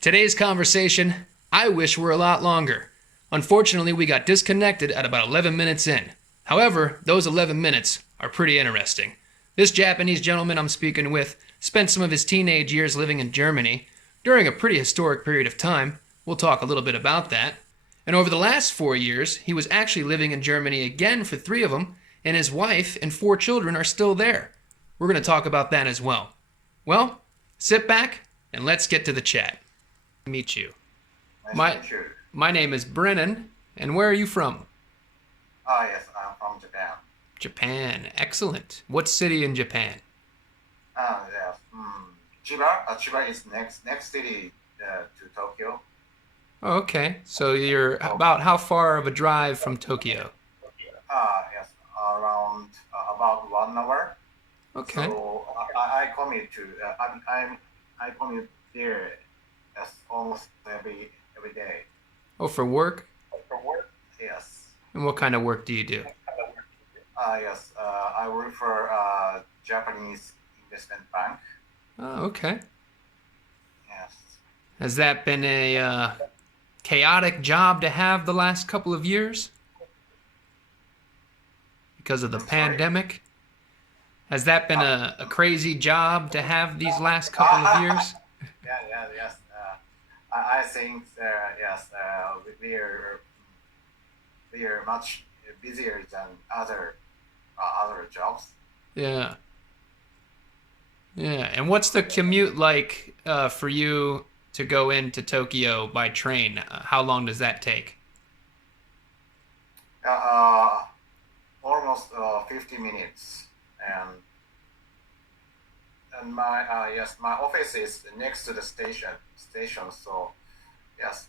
Today's conversation, I wish were a lot longer. Unfortunately, we got disconnected at about 11 minutes in. However, those 11 minutes are pretty interesting. This Japanese gentleman I'm speaking with spent some of his teenage years living in Germany during a pretty historic period of time. We'll talk a little bit about that. And over the last 4 years, he was actually living in Germany again for 3 of them, and his wife and 4 children are still there. We're going to talk about that as well. Well, sit back and let's get to the chat. Meet you. Nice to meet you. My name is Brennan, and where are you from? Yes, I'm from Japan. Japan. Excellent. What city in Japan? Yes. Chiba. Chiba is next city to Tokyo. Oh, okay. So you're about how far of a drive from Tokyo? Yes, around about 1 hour. Okay. So I commute to I commute here. Yes, almost every day. Oh, for work? For work? Yes. And what kind of work do you do? Yes. I work for a Japanese investment bank. Oh, okay. Yes. Has that been a chaotic job to have the last couple of years? Because of the pandemic? Has that been a crazy job to have these last couple of years? Yes. I think yes, we are much busier than other jobs. Yeah. Yeah. And what's the commute like for you to go into Tokyo by train? How long does that take? Almost 50 minutes, and my office is next to the station. So yes.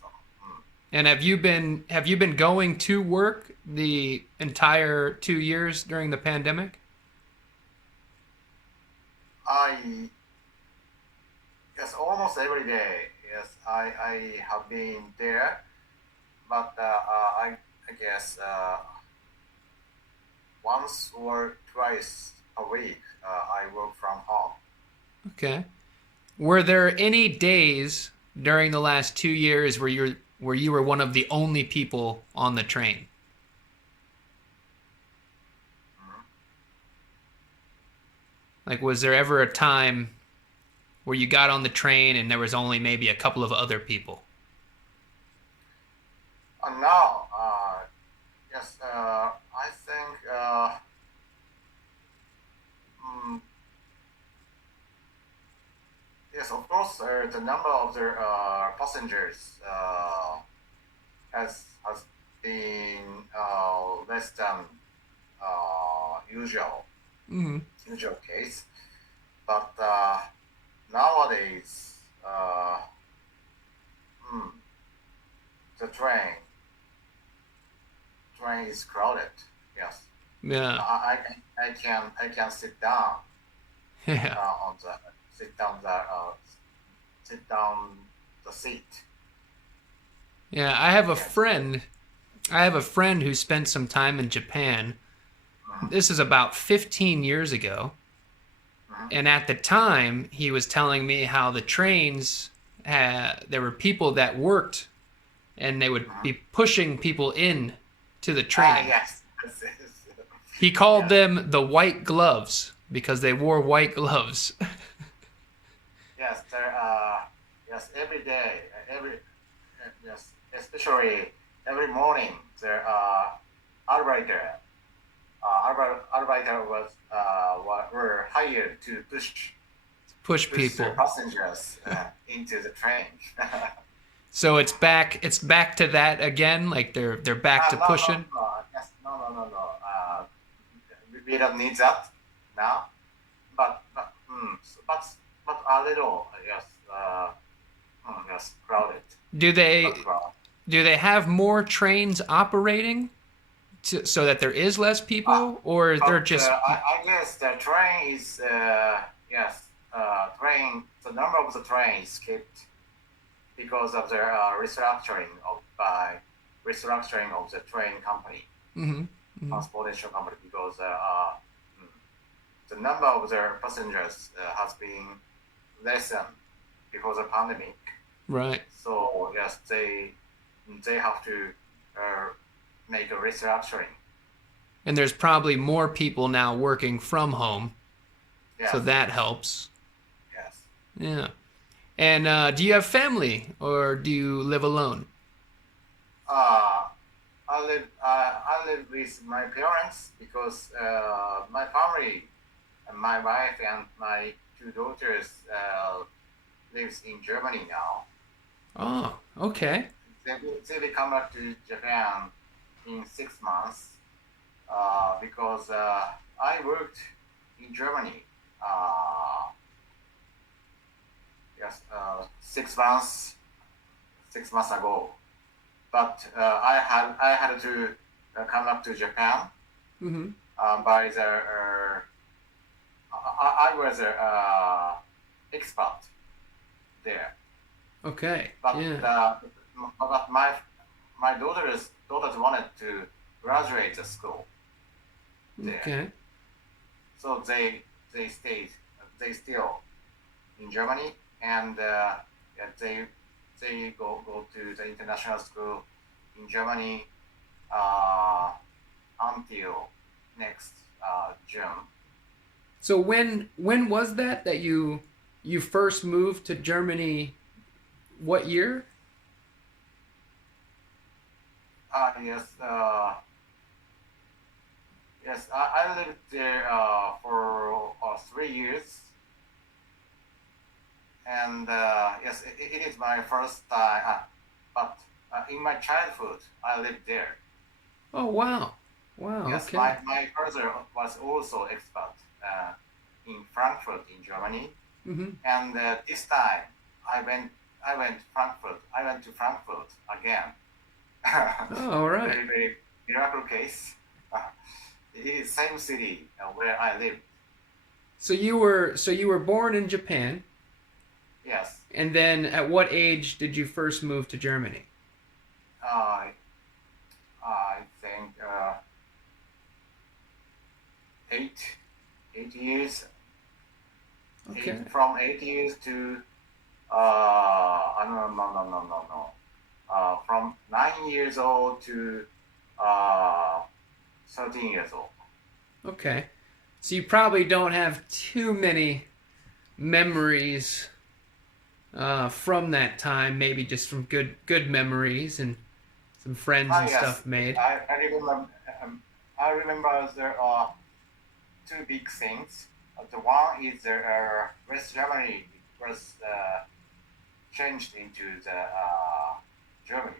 And have you been going to work the entire 2 years during the pandemic? Yes, almost every day. Yes, I have been there, but I guess once or twice a week I work from home. Okay. Were there any days during the last 2 years where you were one of the only people on the train? Mhm. Like, was there ever a time where you got on the train and there was only maybe a couple of other people? Now, yes, I think mm, yes, of course, the number of the passengers has been less than usual Mm-hmm. usual case, but nowadays mm, the train is crowded. Yes, Yeah. I can sit down Yeah. on the sit down the seat. Yeah. I have a Yes. friend. I have a friend who spent some time in Japan. Mhm, This is about 15 years ago. mhm. And at the time, he was telling me how the trains, there were people that worked and they would Mhm. be pushing people in to the train. Yes. He called Yes. them the white gloves because they wore white gloves. Yes. There. Yes. Every day. Yes. Especially every morning. There. Arbiter. Arbiter were hired to Push push the people. passengers into the train. So it's back to that again, like they're back to No, pushing. yes, no. We don't need that now. But a little, yes, yes, crowded. Do Not they crowded. do they have more trains operating so that there is less people, or they're But just I guess the train is yes, train. The number of the train is kept because of the restructuring of the train company, hmm hmm transportation company, because mm, the number of their passengers has been lessened because of pandemic. Right. So yes, they have to make a restructuring. And there's probably more people now working from home, so Yes, that helps. yes. Yeah. And do you have family or do you live alone? Uh, I live with my parents because my family, my wife and my two daughters lives in Germany now. Oh, okay. They will come back to Japan in 6 months because I worked in Germany. Uh, yes, 6 months, 6 months ago. But I had to come back to Japan Mm-hmm. by the I was a expert there. Okay. But Yeah. my daughters wanted to graduate the school there, Okay. so they still in Germany, and yeah, they go to the international school in Germany uh, until next June. So when was that you first moved to Germany? What year? Yes, yes, I lived there for 3 years, and yes, it is my first time. But in my childhood, I lived there. Oh wow. Wow. Yes, Okay. my father was also expert in Frankfurt in Germany, Mm-hmm. and this time I went I went to Frankfurt again. Oh, all right. Very miracle case. It is same city where I live. So you were born in Japan, Yes, and then at what age did you first move to Germany? uh, I think 8 years, Okay. from 8 years to no. From 9 years old to uh, 13 years old. Okay. So you probably don't have too many memories from that time. Maybe just some good memories and some friends Ah, and yes, stuff made. I remember. I remember there are two big things. The one is West Germany was changed into the Germany.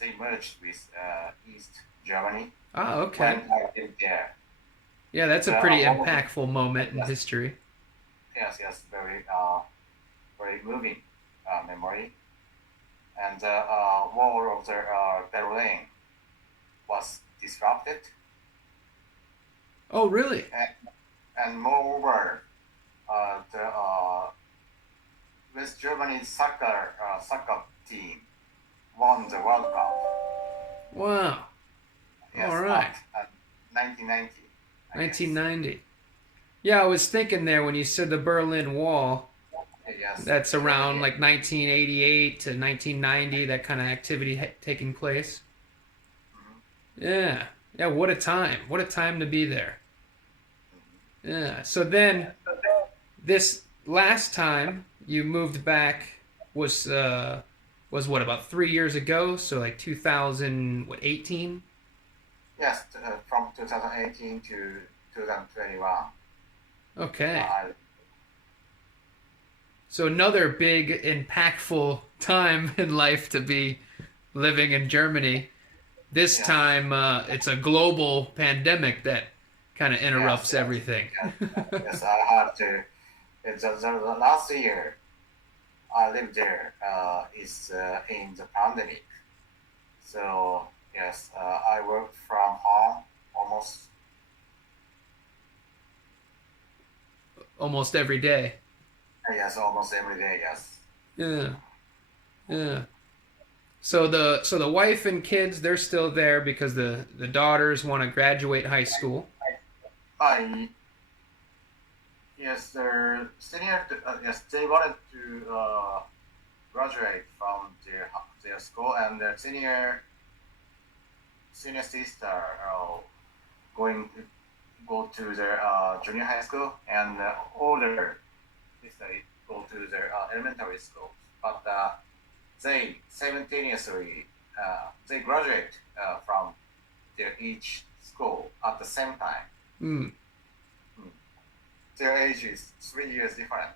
They merged with East Germany Ah, okay. when I lived there. Yeah, that's a The pretty war, impactful moment in yes, history. yes, very moving memory. And the wall of the Berlin was disrupted, Oh, really? and, moreover, the West Germany's soccer team won the World Cup. Wow. All Yes, right. at 1990, I guess. 1990. Yeah, I was thinking there when you said the Berlin Wall. Yes, That's around Germany. like 1988 to 1990. That kind of activity taking place. Mhm, Yeah. Yeah. What a time. What a time to be there. mhm. Yeah. So then this last time you moved back was was what, about 3 years ago? So like 2000, what, 18? Yes, from 2018 to 2021. Okay. I So another big impactful time in life to be living in Germany. This Yes, time it's a global pandemic that kind of yes, interrupts yes, everything. yes, yes. I had to. The last year I lived there is in the pandemic. So yes, I worked from home almost. Almost every day. Yes, almost every day. Yes. Yeah. Yeah. So the wife and kids, they're still there because the daughters want to graduate high school. I yes, senior. Yes, they wanted to graduate from their school, and the senior sister going to go to their junior high school, and older sister go to their elementary school. But they simultaneously they graduate from their each school at the same time. Mm. Their age is 3 years different.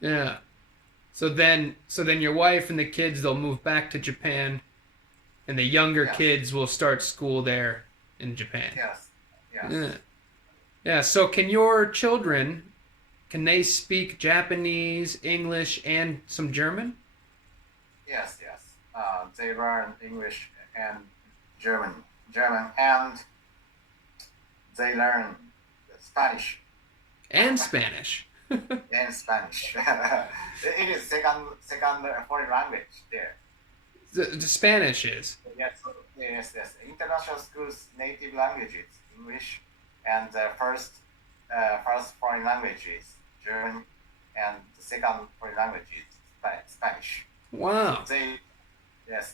Yeah. So then your wife and the kids, they'll move back to Japan, and the younger kids will start school there in Japan. Yes. Yeah. Yeah. So can your children, can they speak Japanese, English, and some German? Yes. They learn English and German, and they learn Spanish. And Spanish. And Spanish. It is second foreign language there. The Spanish is. Yes. International schools' native language is English, and the first foreign language is German, and the second foreign language is Spanish. Wow.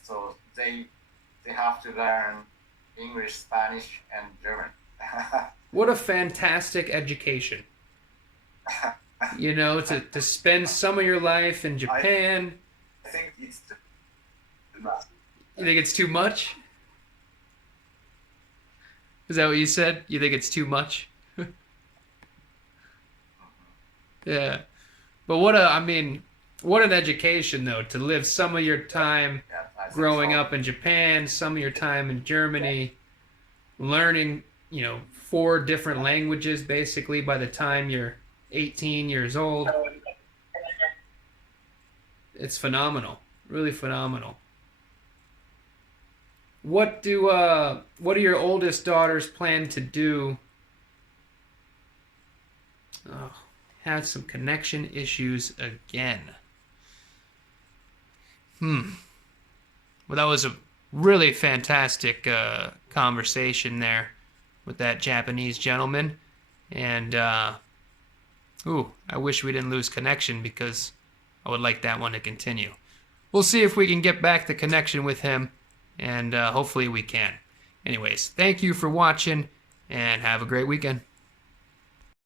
So they have to learn English, Spanish, and German. What a fantastic education. You know, to spend some of your life in Japan. I think it's too much. You think it's too much? Is that what you said? You think it's too much? Yeah. But what an education, though, to live some of your time growing up in Japan, some of your time in Germany, learning, 4 different languages, basically, by the time you're 18 years old. It's phenomenal. Really phenomenal. What do your oldest daughters plan to do? Oh, had some connection issues again. Well, that was a really fantastic conversation there with that Japanese gentleman. And, I wish we didn't lose connection, because I would like that one to continue. We'll see if we can get back the connection with him, and hopefully we can. Anyways, thank you for watching, and have a great weekend.